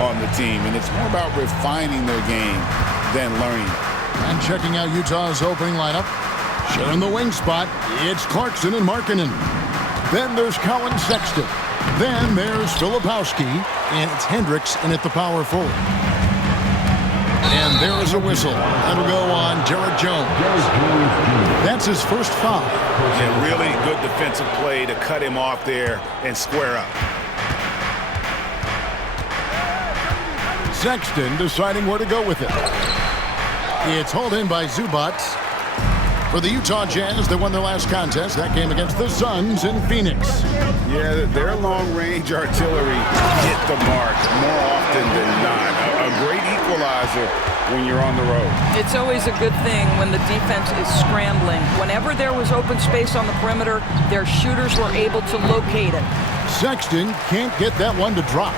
on the team, and it's more about refining their game than learning it. And checking out Utah's opening lineup, sharing the wing spot, it's Clarkson and Markkanen. Then there's Colin Sexton. Then there's Filipowski, and it's Hendricks in at the power forward. And there's a whistle. That'll go on Jared Jones. That's his first foul. Yeah, really good defensive play to cut him off there and square up. Sexton deciding where to go with it. It's hauled in by Zubac. For the Utah Jazz, they won their last contest. That game against the Suns in Phoenix. Yeah, their long-range artillery hit the mark more often than not. A great equalizer when you're on the road. It's always a good thing when the defense is scrambling. Whenever there was open space on the perimeter, their shooters were able to locate it. Sexton can't get that one to drop.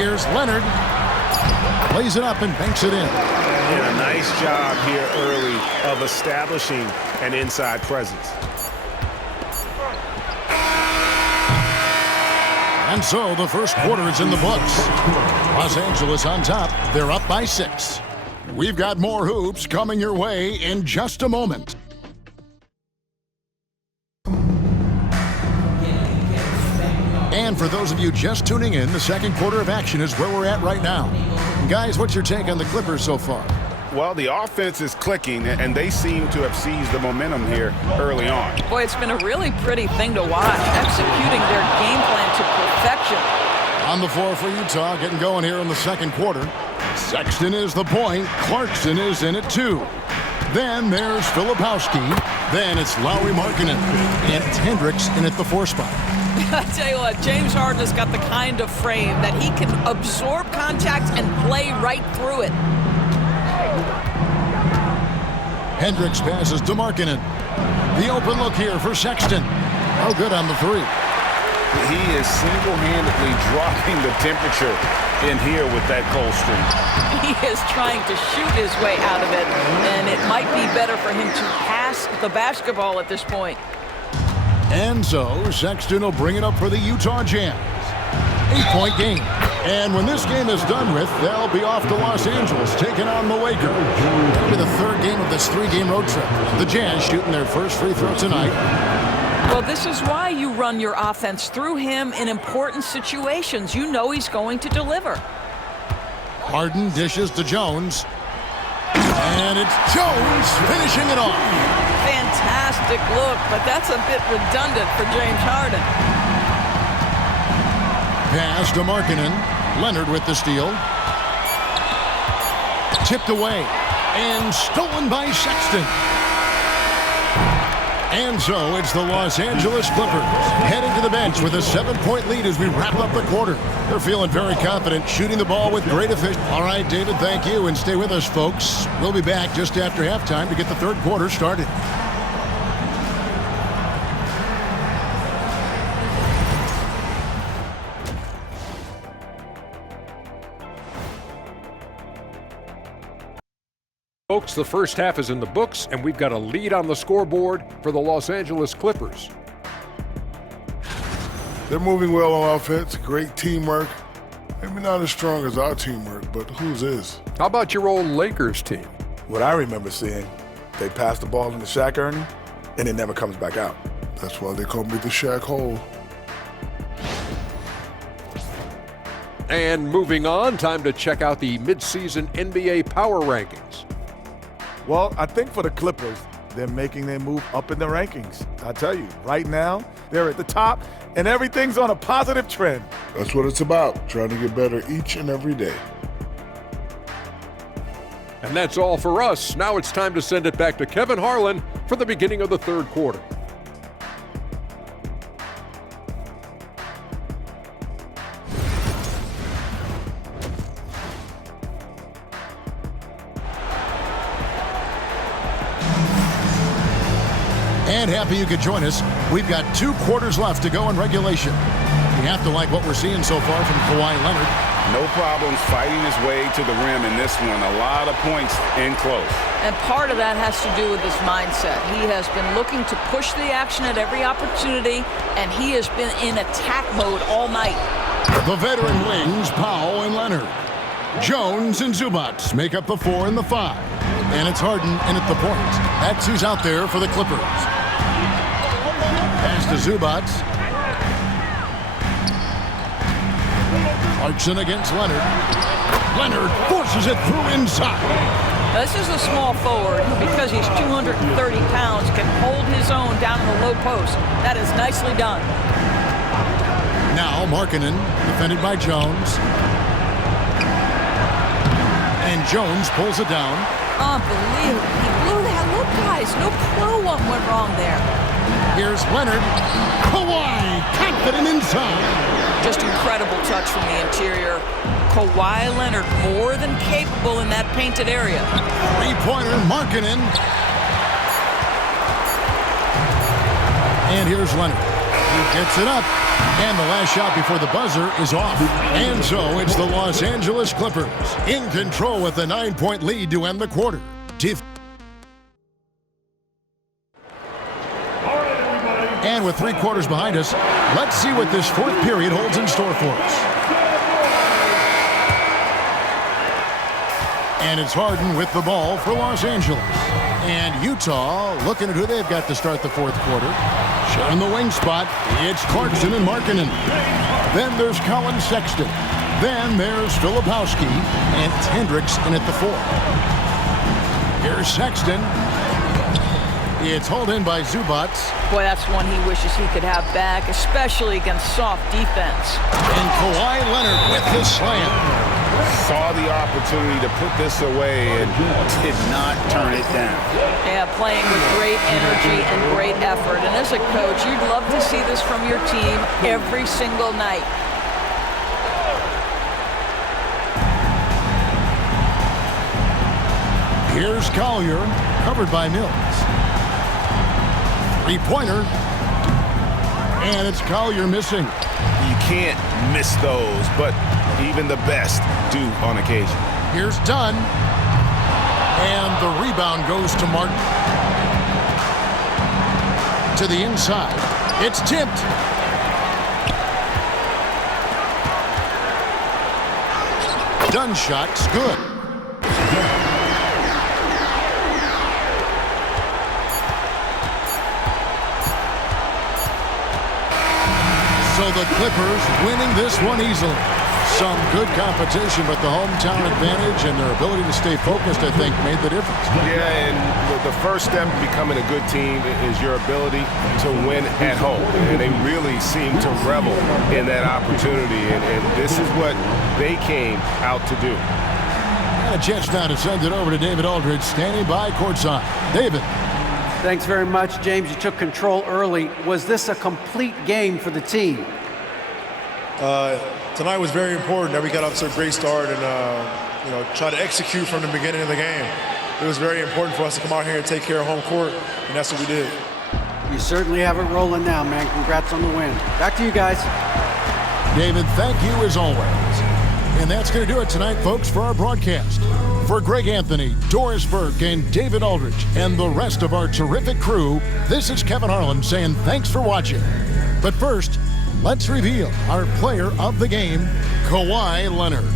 Here's Leonard. Plays it up and banks it in. And a nice job here early of establishing an inside presence. And so the first quarter is in the books. Los Angeles on top. They're up by 6. We've got more hoops coming your way in just a moment. And for those of you just tuning in, the second quarter of action is where we're at right now. Guys, what's your take on the Clippers so far? Well, the offense is clicking, and they seem to have seized the momentum here early on. Boy, it's been a really pretty thing to watch, executing their game plan to perfection. On the floor for Utah, getting going here in the second quarter. Sexton is the point. Clarkson is in it too. Then there's Filipowski. Then it's Lauri Markkanen. And it's Hendricks in at the 4 spot. I tell you what, James Harden has got the kind of frame that he can absorb contact and play right through it. Hendricks passes to Markkanen. The open look here for Sexton. Oh, good on the 3. He is single-handedly dropping the temperature in here with that cold streak. He is trying to shoot his way out of it, and it might be better for him to pass the basketball at this point. And so Sexton will bring it up for the Utah Jazz. 8-point game. And when this game is done with, they'll be off to Los Angeles, taking on the Lakers. That'll be the 3rd game of this 3-game road trip. The Jazz shooting their first free throw tonight. Well, this is why you run your offense through him in important situations. You know he's going to deliver. Harden dishes to Jones. And it's Jones finishing it off. Fantastic look, but that's a bit redundant for James Harden. Pass to Markkanen. Leonard with the steal. Tipped away. And stolen by Sexton. And so it's the Los Angeles Clippers heading to the bench with a 7-point lead as we wrap up the quarter. They're feeling very confident, shooting the ball with great efficiency. All right, David, thank you, and stay with us, folks. We'll be back just after halftime to get the third quarter started. Folks, the first half is in the books, and we've got a lead on the scoreboard for the Los Angeles Clippers. They're moving well on offense, great teamwork. Maybe not as strong as our teamwork, but whose is? How about your old Lakers team? What I remember seeing, they pass the ball into Shaq Ernie, and it never comes back out. That's why they call me the Shaq Hole. And moving on, time to check out the midseason NBA Power Rankings. Well, I think for the Clippers, they're making their move up in the rankings. I tell you, right now, they're at the top, and everything's on a positive trend. That's what it's about, trying to get better each and every day. And that's all for us. Now it's time to send it back to Kevin Harlan for the beginning of the third quarter. And happy you could join us. We've got 2 quarters left to go in regulation. You have to like what we're seeing so far from Kawhi Leonard. No problems fighting his way to the rim in this one. A lot of points in close. And part of that has to do with his mindset. He has been looking to push the action at every opportunity, and he has been in attack mode all night. The veteran wings, Powell and Leonard. Jones and Zubats make up the 4 and the 5. And it's Harden in at the point. That's who's out there for the Clippers. Pass to Zubats. Clarkson against Leonard. Leonard forces it through inside. Now, this is a small forward who, because he's 230 pounds, can hold his own down in the low post. That is nicely done. Now Markkanen, defended by Jones. And Jones pulls it down. Unbelievable. He blew that. Look, guys, no clue what went wrong there. Here's Leonard. Kawhi, confident inside. Just incredible touch from the interior. Kawhi Leonard more than capable in that painted area. Three-pointer, Markkanen. And here's Leonard. He gets it up. And the last shot before the buzzer is off. And so it's the Los Angeles Clippers in control with a 9-point lead to end the quarter. And with 3 quarters behind us, let's see what this 4th period holds in store for us. And it's Harden with the ball for Los Angeles. And Utah looking at who they've got to start the 4th quarter. Sharing the wing spot, it's Clarkson and Markkanen. Then there's Colin Sexton. Then there's Filipowski. And it's Hendricks in at the 4. Here's Sexton. It's hauled in by Zubats. Boy, that's one he wishes he could have back, especially against soft defense. And Kawhi Leonard with the slam. Saw the opportunity to put this away and did not turn it down. Yeah, playing with great energy and great effort. And as a coach, you'd love to see this from your team every single night. Here's Collier, covered by Mills. Three-pointer. And it's Collier missing. You can't miss those, but even the best do on occasion. Here's Dunn. And the rebound goes to Martin. To the inside. It's tipped. Dunn shot's good. So the Clippers winning this one easily. Some good competition, but the hometown advantage and their ability to stay focused, I think, made the difference. Yeah, and the first step in becoming a good team is your ability to win at home. And they really seem to revel in that opportunity, and this is what they came out to do. And a chance now to send it over to David Aldridge, standing by courtside. David. Thanks very much, James. You took control early. Was this a complete game for the team? Tonight was very important that we got off to a great start and try to execute from the beginning of the game. It was very important for us to come out here and take care of home court, and that's what we did. You certainly have it rolling now, man. Congrats on the win. Back to you guys. David, thank you as always. And that's going to do it tonight, folks, for our broadcast. For Greg Anthony, Doris Burke, and David Aldridge, and the rest of our terrific crew, this is Kevin Harlan saying thanks for watching. But first, let's reveal our player of the game, Kawhi Leonard.